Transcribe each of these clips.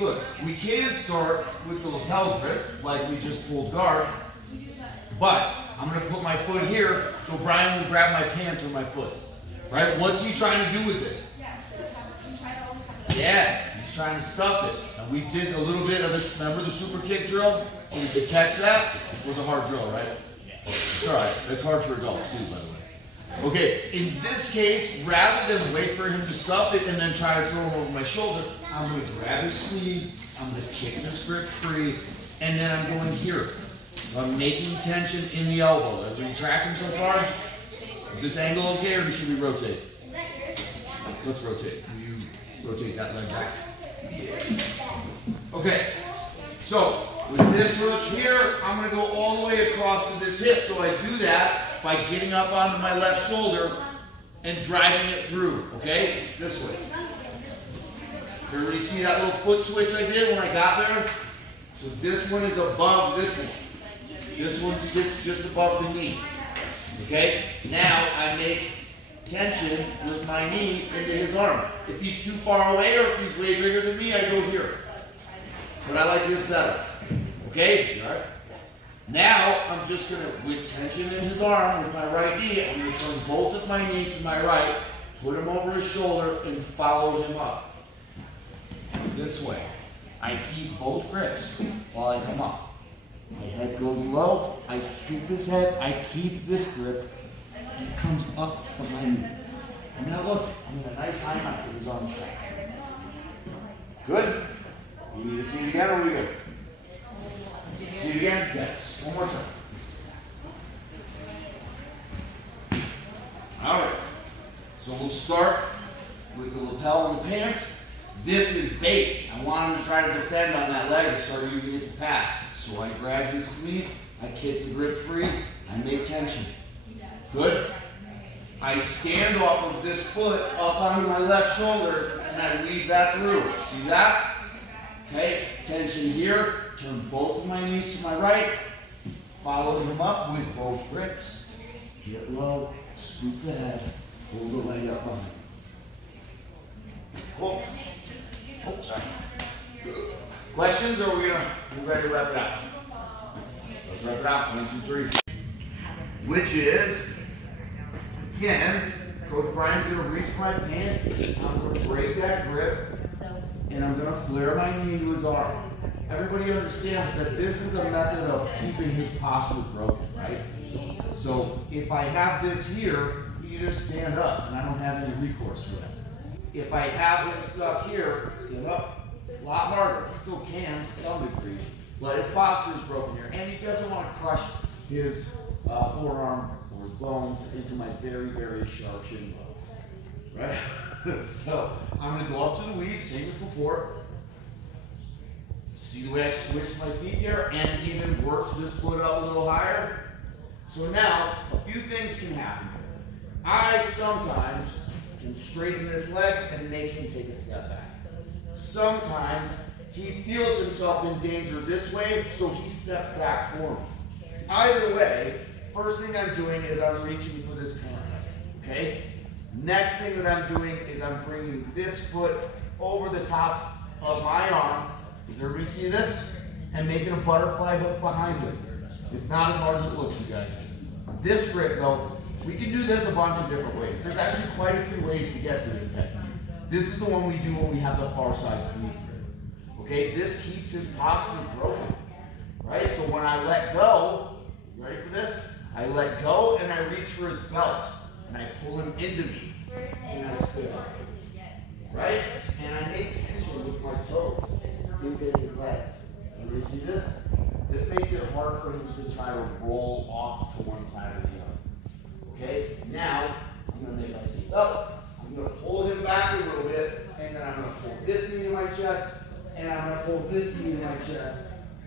Look, we can start with the lapel grip, like we just pulled guard, but I'm going to put my foot here so Brian will grab my pants or my foot. Right? What's he trying to do with it? Yeah, he's trying to stuff it. And we did a little bit of this, remember the super kick drill? So you could catch that? It was a hard drill, right? It's alright. It's hard for adults too, by the way. Okay, in this case, rather than wait for him to stuff it and then try to throw him over my shoulder, I'm going to grab his sleeve, I'm going to kick this grip free, and then I'm going here. So I'm making tension in the elbow. Everybody tracking so far? Is this angle okay, or should we rotate? Is that yours? Let's rotate. You rotate that leg back. Yeah. Okay, so with this hook here, I'm going to go all the way across to this hip. So I do that by getting up onto my left shoulder and driving it through, okay? This way. Everybody see that little foot switch I did when I got there? So this one is above this one. This one sits just above the knee. Okay? Now I make tension with my knee into his arm. If he's too far away or if he's way bigger than me, I go here. But I like this better. Okay? All right. Now I'm just going to, with tension in his arm with my right knee, I'm going to turn both of my knees to my right, put him over his shoulder, and follow him up. This way. I keep both grips while I come up. My head goes low, I scoop his head, I keep this grip, and it comes up behind me. And now look, I'm in a nice high knot with his arm straight. Good? You need to see it again, or are we good? See it again? Yes. One more time. Alright. So we'll start with the lapel and the pants. This is bait. I want him to try to defend on that leg or start using it to pass. So I grab his sleeve, I kick the grip free, I make tension. Good? I stand off of this foot up onto my left shoulder and I weave that through. See that? Okay, tension here, turn both of my knees to my right, follow him up with both grips. Get low, scoop the head, pull the leg up behind. Pull. Oh, sorry. Questions, or are we ready to wrap it out? Let's wrap it out. 1, 2, 3. Which is, again, Coach Brian's going to reach my pant. I'm going to break that grip, and I'm going to flare my knee into his arm. Everybody understands that this is a method of keeping his posture broken, right? So if I have this here, you just stand up, and I don't have any recourse for that. If I have him stuck here, stand up. A lot harder. He still can to some degree, but his posture is broken here, and he doesn't want to crush his forearm or his bones into my very, very sharp shin bones. Right? So I'm going to go up to the weave, same as before. See the way I switched my feet there, and even worked this foot up a little higher. So now a few things can happen here. I sometimes can straighten this leg and make him take a step back. Sometimes he feels himself in danger this way, so he steps back for me. Either way, first thing I'm doing is I'm reaching for this pant. Okay? Next thing that I'm doing is I'm bringing this foot over the top of my arm. Does everybody see this? And making a butterfly hook behind him. It's not as hard as it looks, you guys. This grip, though, we can do this a bunch of different ways. There's actually quite a few ways to get to this technique. This is the one we do when we have the far side sleeve grip. Okay, this keeps his posture broken. Right? So when I let go, you ready for this? I let go and I reach for his belt. And I pull him into me. And I sit up. Right? And I make tension with my toes into his legs. Everybody see this? This makes it hard for him to try to roll off to one side or the other. Okay? Now, I'm going to make my seat up. I'm going to pull him back a little bit, and then I'm going to pull this knee to my chest, and I'm going to pull this knee to my chest,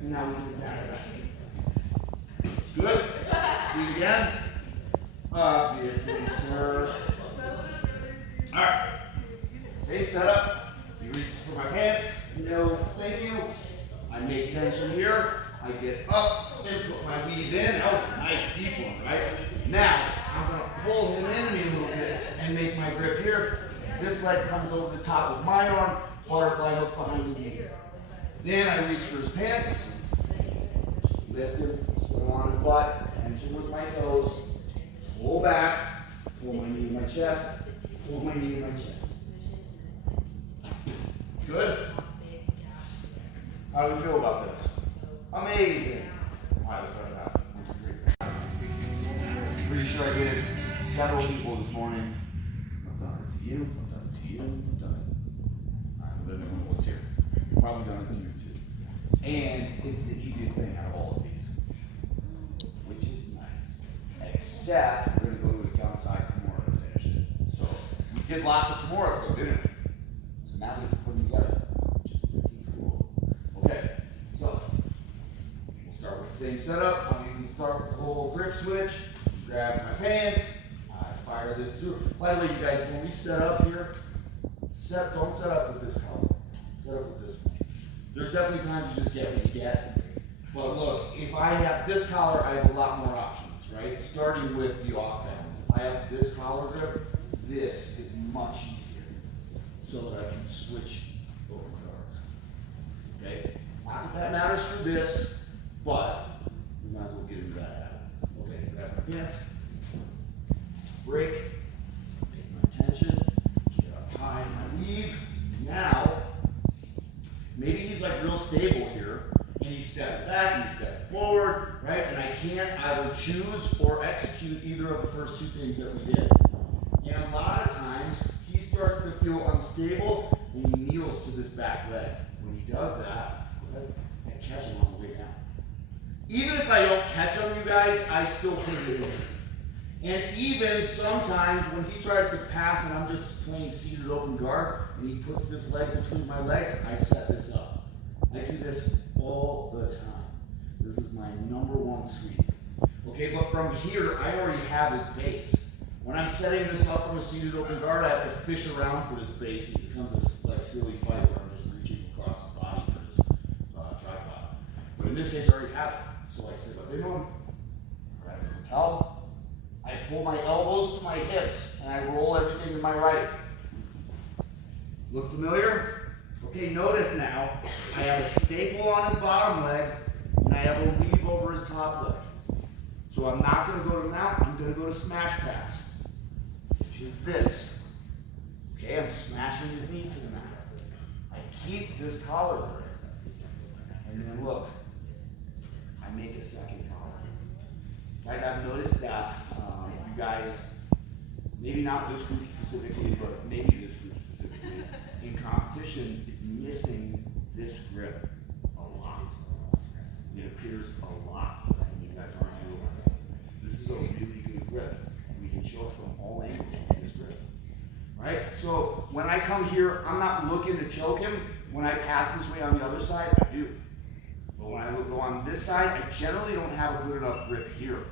and now we can attack it back. Good? See it again? Obviously, sir. Alright. Safe setup. He reaches for my pants. No, thank you. I make tension here. I get up and put my weave in. That was a nice deep one, right? Now, I'm going to pull him into me a little bit and make my grip here. This leg comes over the top of my arm, butterfly hook behind his knee. Then I reach for his pants, lift him, put him on his butt, tension with my toes, pull back, pull my knee to my chest, pull my knee to my chest. Good? How do we feel about this? Amazing. All right, let's start it out. 1, 2, 3. Pretty sure I did it to several people this morning. I've done it to you, I've done it to you, I've done it. All right, let me know what's here. Probably done it to you too. And it's the easiest thing out of all of these, which is nice. Except we're going to go to the downside Kimura to finish it. So we did lots of Kimuras though, didn't we? So now we have to put them together, which is pretty cool. Okay, so we'll start with the same setup. I'm going to start with the whole grip switch. Grab my pants. I fire this through. By the way, you guys, when we set up here, don't set up with this color. Set up with this one. There's definitely times you just get what you get. But look, if I have this collar, I have a lot more options, right? Starting with the off balance. If I have this collar grip, this is much easier so that I can switch over guards. Okay? Not that that matters for this, but we might as well get into that habit. Okay, grab my pants, break, take my tension, get up high in my weave. Now, maybe he's like real stable here, and he steps back and he steps forward, right? And I can't either choose or execute either of the first two things that we did. And a lot of times, he starts to feel unstable, and he kneels to this back leg. When he does that, I catch him on the way down. Even if I don't catch him, you guys, I still put it in. And even sometimes when he tries to pass and I'm just playing seated open guard and he puts this leg between my legs, I set this up. I do this all the time. This is my #1 sweep. Okay, but from here, I already have his base. When I'm setting this up from a seated open guard, I have to fish around for this base. It becomes a like silly fight where I'm just reaching across his body for his tripod. But in this case, I already have it. So I sit up in him, grab his lapel, I pull my elbows to my hips, and I roll everything to my right. Look familiar? Okay, notice now, I have a staple on his bottom leg, and I have a weave over his top leg. So I'm not going to go to mount, I'm going to go to smash pass, which is this. Okay, I'm smashing his knee to the mat. I keep this collar there. And then look, I make a second collar. Guys, I've noticed that you guys, maybe not this group specifically, but maybe this group specifically, in competition is missing this grip a lot. It appears a lot, and you guys aren't realizing. This is a really good grip. We can choke from all angles with this grip. Right? So when I come here, I'm not looking to choke him. When I pass this way on the other side, I do. But when I go on this side, I generally don't have a good enough grip here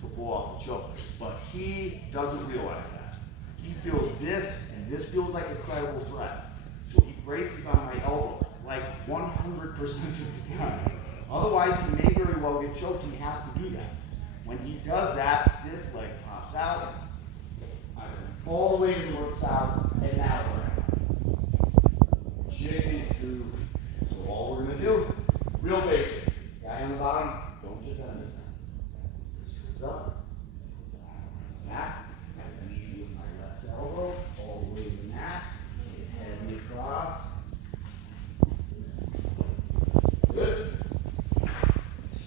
to pull off the choke. But he doesn't realize that. He feels this, and this feels like a credible threat. So he braces on my elbow, like 100% of the time. Otherwise, he may very well get choked, and he has to do that. When he does that, this leg pops out. I turn all the way to north-south, and now we're out. Chicken coop. So all we're going to do, real basic. Guy on the bottom, don't defend this time. This comes up, back, I lead with my left elbow, all the way to the mat, head me across. Good.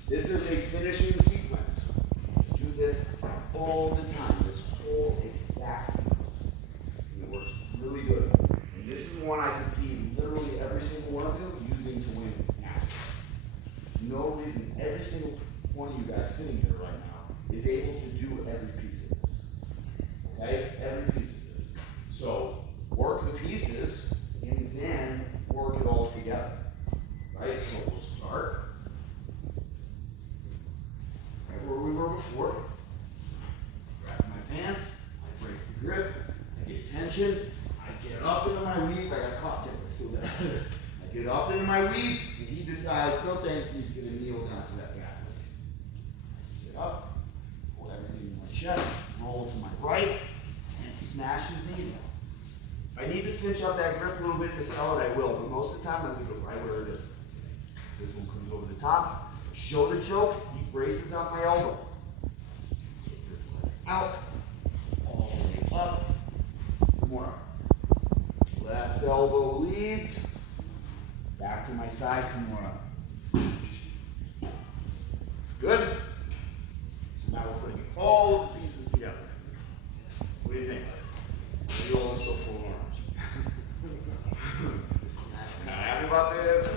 This is a finishing sequence. Do this all the time, this whole exact sequence. And it works really good. And this is one I can see literally every single one of you using to win matches. There's no reason every single one of you guys sitting here right now is able to do every piece of this. Okay? Every piece of this. So work the pieces and then work it all together. Right? So we'll start right where we were before. Grab my pants, I break the grip, I get tension, I get up into my weave, I got a cocktail, I still got it. I get up into my weave, and he decides, no thanks, and he's going to kneel down to that back leg. I sit up, hold everything in my chest, roll to my right, and smash his knee down. If I need to cinch up that grip a little bit to sell it, I will, but most of the time I'm going to go right where it is. This one comes over the top. Shoulder choke, he braces on my elbow. Take this leg out, all the way up. One more. Left elbow leads. Back to my side, come more up. Good? So now we're putting all of the pieces together. What do you think? You all look so full of orange. Not happy about this?